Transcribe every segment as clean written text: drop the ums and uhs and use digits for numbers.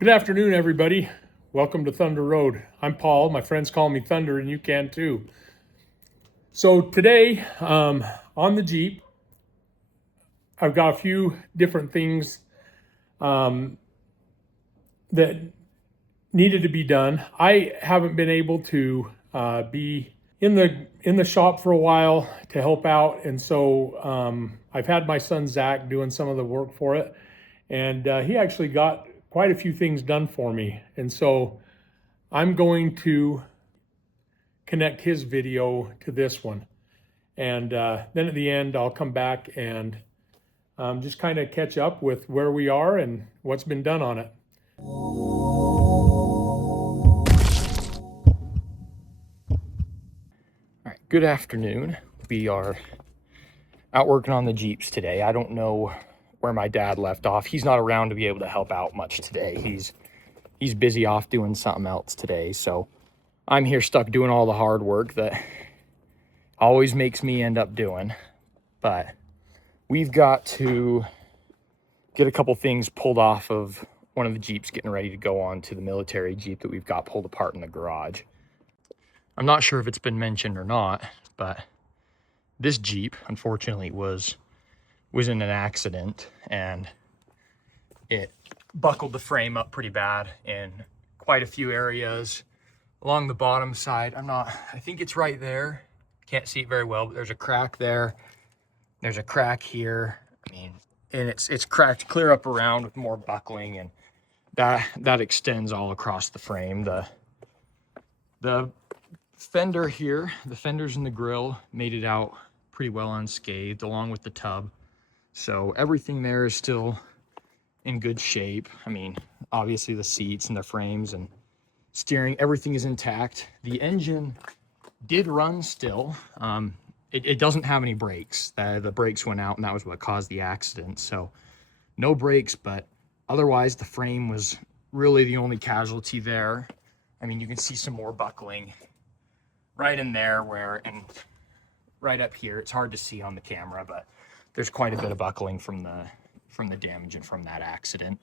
Good afternoon, everybody. Welcome to Thunder Road. I'm Paul. My friends call me Thunder, and you can too. So today, on the Jeep, I've got a few different things that needed to be done. I haven't been able to be in the shop for a while to help out, and so I've had my son Zach doing some of the work for it, and he actually got quite a few things done for me, and so I'm going to connect his video to this one. And then at the end, I'll come back and just kind of catch up with where we are and what's been done on it. All right, good afternoon. We are out working on the Jeeps today. I don't know where my dad left off. He's not around to be able to help out much today. He's busy off doing something else today. So I'm here stuck doing all the hard work that always makes me end up doing. But we've got to get a couple things pulled off of one of the Jeeps getting ready to go on to the military Jeep that we've got pulled apart in the garage. I'm not sure if it's been mentioned or not, but this Jeep, unfortunately, was in an accident, and it buckled the frame up pretty bad in quite a few areas along the bottom side. I think it's right there. Can't see it very well, but there's a crack there. There's a crack here. And it's cracked clear up around with more buckling, and that extends all across the frame. The fender here, the fenders in the grill made it out pretty well unscathed, along with the tub. So everything there is still in good shape. Obviously the seats and the frames and steering, everything is intact. The engine did run still. It doesn't have any brakes. The brakes went out, and that was what caused the accident. So no brakes, but otherwise the frame was really the only casualty there. You can see some more buckling right in there and right up here. It's hard to see on the camera, but there's quite a bit of buckling from the damage and from that accident.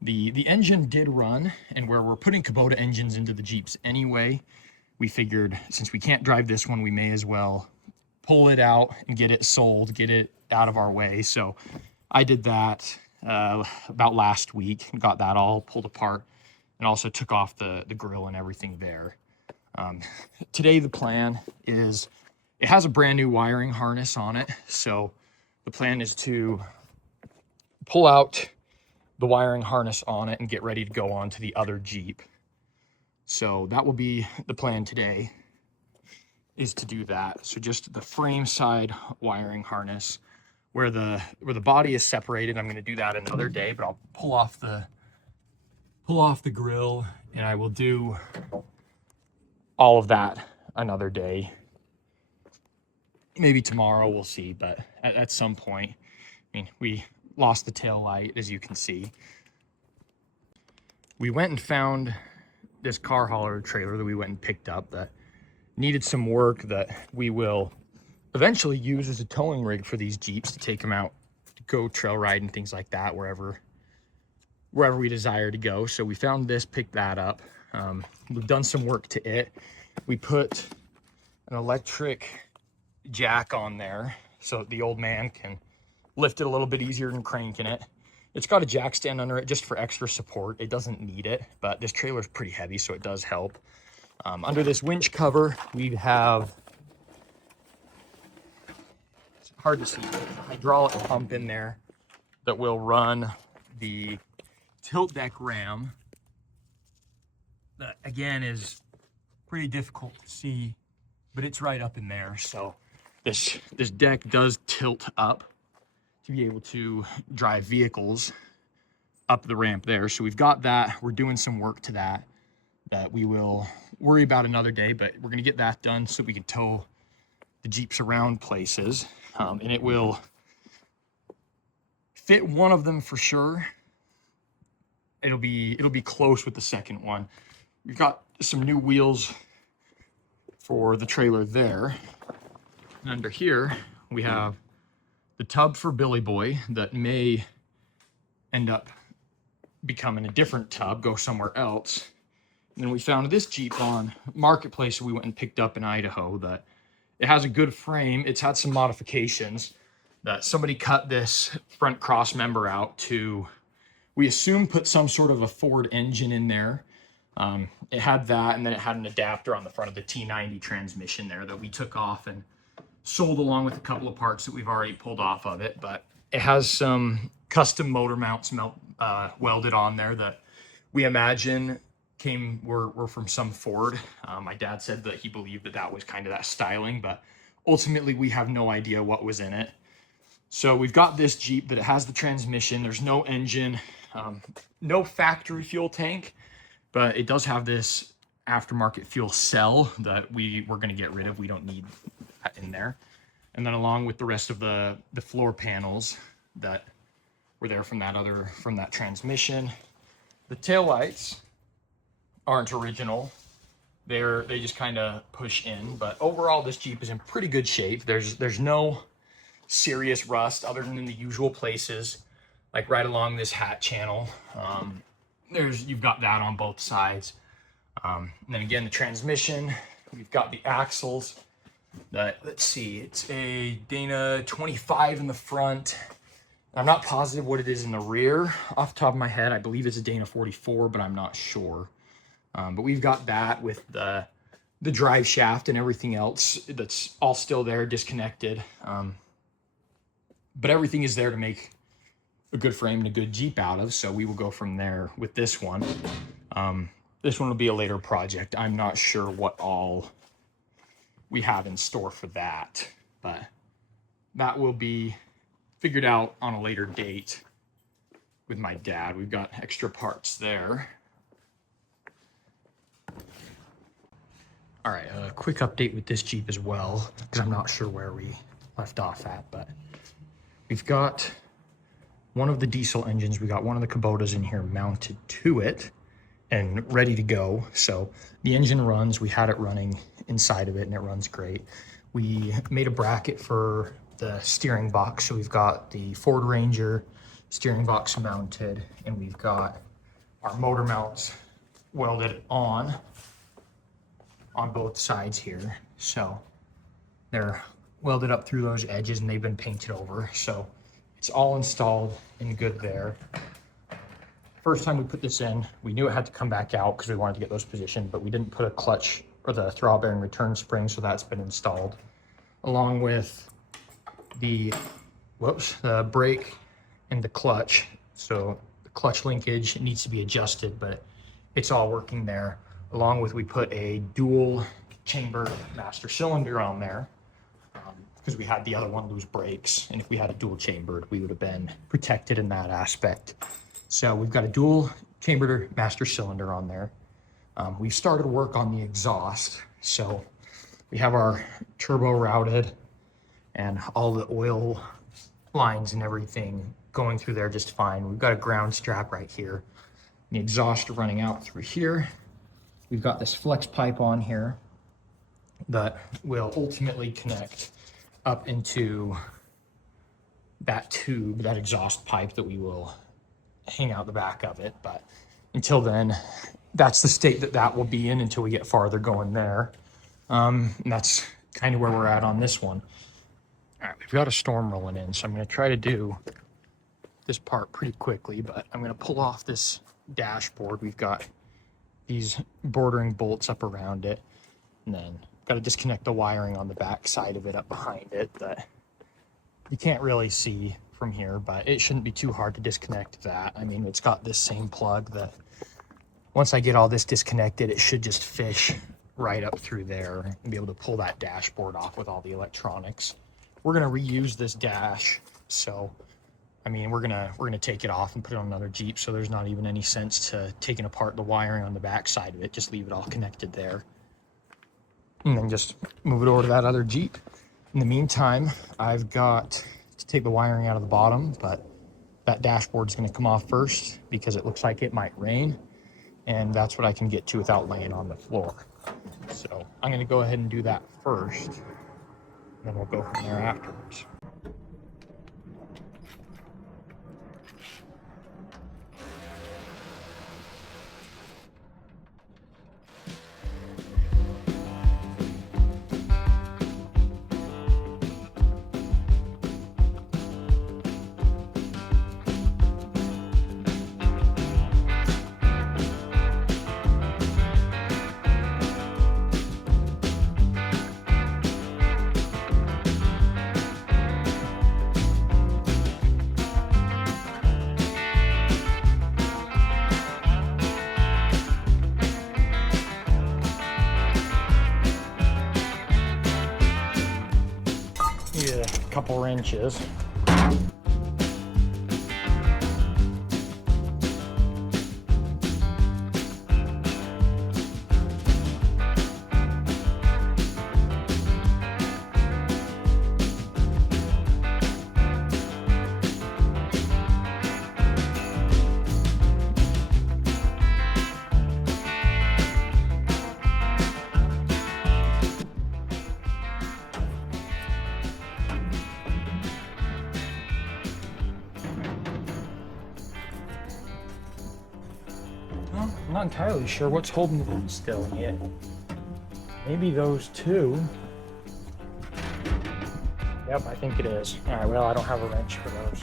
The engine did run, and where we're putting Kubota engines into the Jeeps anyway, we figured since we can't drive this one, we may as well pull it out and get it sold, get it out of our way. So I did that about last week and got that all pulled apart, and also took off the grill and everything there. Today the plan is, it has a brand new wiring harness on it, so the plan is to pull out the wiring harness on it and get ready to go on to the other Jeep. So that will be the plan today, is to do that. So just the frame side wiring harness, where the body is separated, I'm going to do that another day, but I'll pull off the grill, and I will do all of that another day. Maybe tomorrow, we'll see, but at some point. We lost the tail light, as you can see. We went and found this car hauler trailer that we went and picked up that needed some work, that we will eventually use as a towing rig for these Jeeps to take them out to go trail ride and things like that, wherever we desire to go. So we found this, picked that up. We've done some work to it. We put an electric jack on there so the old man can lift it a little bit easier than cranking it. It's got a jack stand under it just for extra support. It doesn't need it, but this trailer is pretty heavy, so it does help. Under this winch cover, we have, it's hard to see, a hydraulic pump in there that will run the tilt deck ram. That again is pretty difficult to see, but it's right up in there. So this deck does tilt up to be able to drive vehicles up the ramp there. So we've got that. We're doing some work to that we will worry about another day, but we're going to get that done so we can tow the Jeeps around places. And it will fit one of them for sure. It'll be close with the second one. We've got some new wheels for the trailer there. And under here, we have the tub for Billy Boy that may end up become in a different tub, go somewhere else. And then we found this Jeep on Marketplace we went and picked up in Idaho that it has a good frame. It's had some modifications that somebody cut this front cross member out to, we assume, put some sort of a Ford engine in there. It had that, and then it had an adapter on the front of the T90 transmission there that we took off and sold along with a couple of parts that we've already pulled off of it. But it has some custom motor mounts welded on there that we imagine were from some Ford. My dad said that he believed that that was kind of that styling, but ultimately we have no idea what was in it. So we've got this Jeep that it has the transmission. There's no engine, no factory fuel tank, but it does have this aftermarket fuel cell that we're going to get rid of. We don't need that in there. And then along with the rest of the floor panels that were there from that transmission. The taillights aren't original. They just kind of push in, but overall this Jeep is in pretty good shape. There's no serious rust other than in the usual places, like right along this hat channel. You've got that on both sides. And then again, the transmission, we've got the axles that, let's see, it's a Dana 25 in the front. I'm not positive what it is in the rear off the top of my head. I believe it's a Dana 44, but I'm not sure. But we've got that with the drive shaft and everything else that's all still there, disconnected. But everything is there to make a good frame and a good Jeep out of. So we will go from there with this one. This one will be a later project. I'm not sure what all we have in store for that, but that will be figured out on a later date with my dad. We've got extra parts there. All right, a quick update with this Jeep as well, because I'm not sure where we left off at, but we've got one of the diesel engines. We got one of the Kubotas in here mounted to it and ready to go. So the engine runs. We had it running inside of it and it runs great. We made a bracket for the steering box. So we've got the Ford Ranger steering box mounted, and we've got our motor mounts welded on both sides here. So they're welded up through those edges and they've been painted over. So it's all installed and good there. First time we put this in, we knew it had to come back out because we wanted to get those positioned, but we didn't put a clutch or the throttle bearing return spring, so that's been installed. Along with the brake and the clutch. So the clutch linkage needs to be adjusted, but it's all working there. Along with, we put a dual chamber master cylinder on there because we had the other one lose brakes, and if we had a dual chambered, we would have been protected in that aspect. So we've got a dual chambered master cylinder on there. We've started work on the exhaust. So we have our turbo routed and all the oil lines and everything going through there just fine. We've got a ground strap right here. The exhaust running out through here. We've got this flex pipe on here that will ultimately connect up into that tube, that exhaust pipe that we will hang out the back of it. But until then, that's the state that will be in until we get farther going there. And that's kind of where we're at on this one. All right, we've got a storm rolling in, so I'm going to try to do this part pretty quickly, but I'm going to pull off this dashboard. We've got these bordering bolts up around it, and then got to disconnect the wiring on the back side of it up behind it that you can't really see from here, but it shouldn't be too hard to disconnect that. I mean, it's got this same plug that once I get all this disconnected, it should just fish right up through there and be able to pull that dashboard off with all the electronics. We're going to reuse this dash, so I mean, we're gonna take it off and put it on another Jeep, so there's not even any sense to taking apart the wiring on the back side of it. Just leave it all connected there, and then just move it over to that other Jeep. In the meantime, I've got to take the wiring out of the bottom, but that dashboard is going to come off first because it looks like it might rain, and that's what I can get to without laying on the floor. So I'm going to go ahead and do that first, and then we'll go from there afterwards. couple wrenches. Well, I'm not entirely sure what's holding them still yet. Maybe those two. Yep, I think it is. All right, well, I don't have a wrench for those.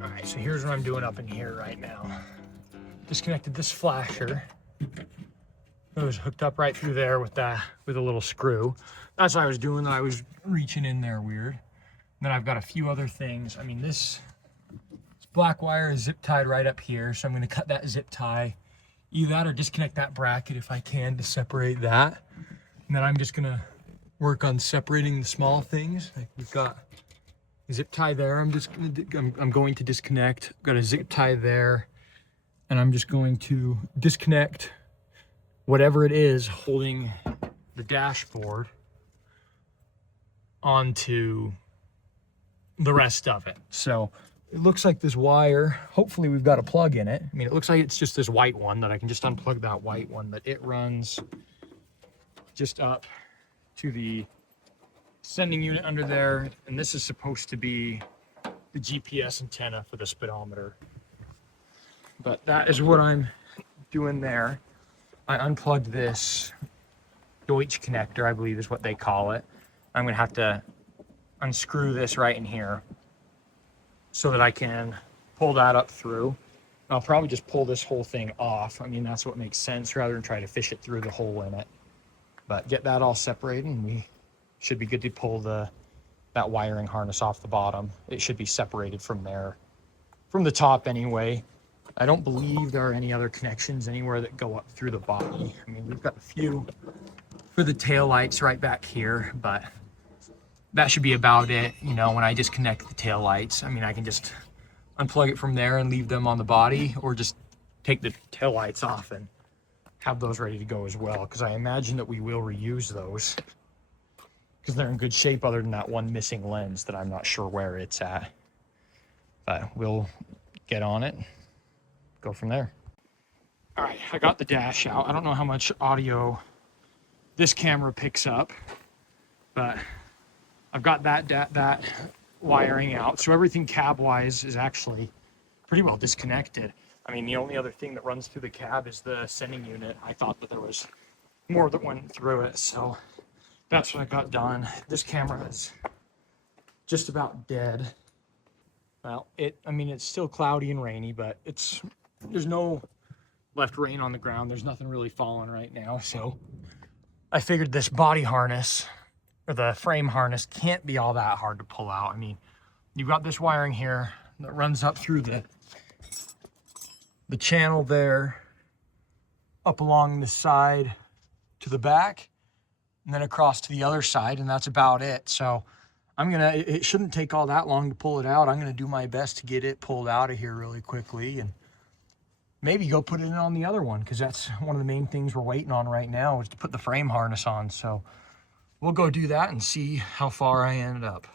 All right, so here's what I'm doing up in here right now. Disconnected this flasher. It was hooked up right through there with a little screw. That's what I was doing. I was reaching in there weird. And then I've got a few other things. I mean, this black wire is zip tied right up here, so I'm going to cut that zip tie. Either that or disconnect that bracket if I can to separate that. And then I'm just going to work on separating the small things. Like we've got a zip tie there. I'm going to disconnect. I've got a zip tie there, and I'm just going to disconnect whatever it is holding the dashboard onto the rest of it. So it looks like this wire, hopefully we've got a plug in it. I mean, it looks like it's just this white one that I can just unplug that white one, but it runs just up to the sending unit under there. And this is supposed to be the GPS antenna for the speedometer. But that is what I'm doing there. I unplugged this Deutsch connector, I believe is what they call it. I'm gonna have to unscrew this right in here so that I can pull that up through. I'll probably just pull this whole thing off. I mean, that's what makes sense rather than try to fish it through the hole in it. But get that all separated and we should be good to pull that wiring harness off the bottom. It should be separated from there, from the top anyway. I don't believe there are any other connections anywhere that go up through the body. I mean, we've got a few for the tail lights right back here, but that should be about it. You know, when I disconnect the tail lights, I mean, I can just unplug it from there and leave them on the body, or just take the tail lights off and have those ready to go as well. Because I imagine that we will reuse those because they're in good shape other than that one missing lens that I'm not sure where it's at. But we'll get on it, go from there. All right, I got the dash out. I don't know how much audio this camera picks up, but I've got that wiring out. So everything cab-wise is actually pretty well disconnected. I mean, the only other thing that runs through the cab is the sending unit. I thought that there was more that went through it, so that's what I got done. This camera is just about dead. Well, I mean, it's still cloudy and rainy, but there's no left rain on the ground. There's nothing really falling right now. So I figured this body harness or the frame harness can't be all that hard to pull out. I mean, you've got this wiring here that runs up through the channel there, up along the side to the back, and then across to the other side, and that's about it. So it shouldn't take all that long to pull it out. I'm gonna do my best to get it pulled out of here really quickly and maybe go put it in on the other one, because that's one of the main things we're waiting on right now is to put the frame harness on. So we'll go do that and see how far I ended up.